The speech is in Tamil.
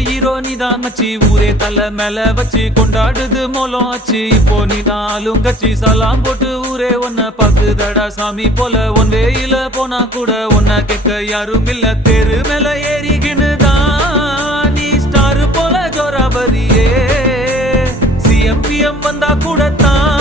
ஹீரோ நீதான் மச்சி ஊரே தலை மேல வச்சு கொண்டாடுது மோலம் ஆச்சு இப்போ நீதான் ஆளுங்கச்சி சலாம் போட்டு ஊரே ஒன்ன பாக்குதடா சாமி போல ஒன் வேயில போனா கூட ஒன்ன கேட்க யாரும் இல்ல தெரு மேல ஏறிக்கினுதான் நீ ஸ்டார் போல ஜோராபரியே சிஎம்பிஎம் வந்தா கூட தான்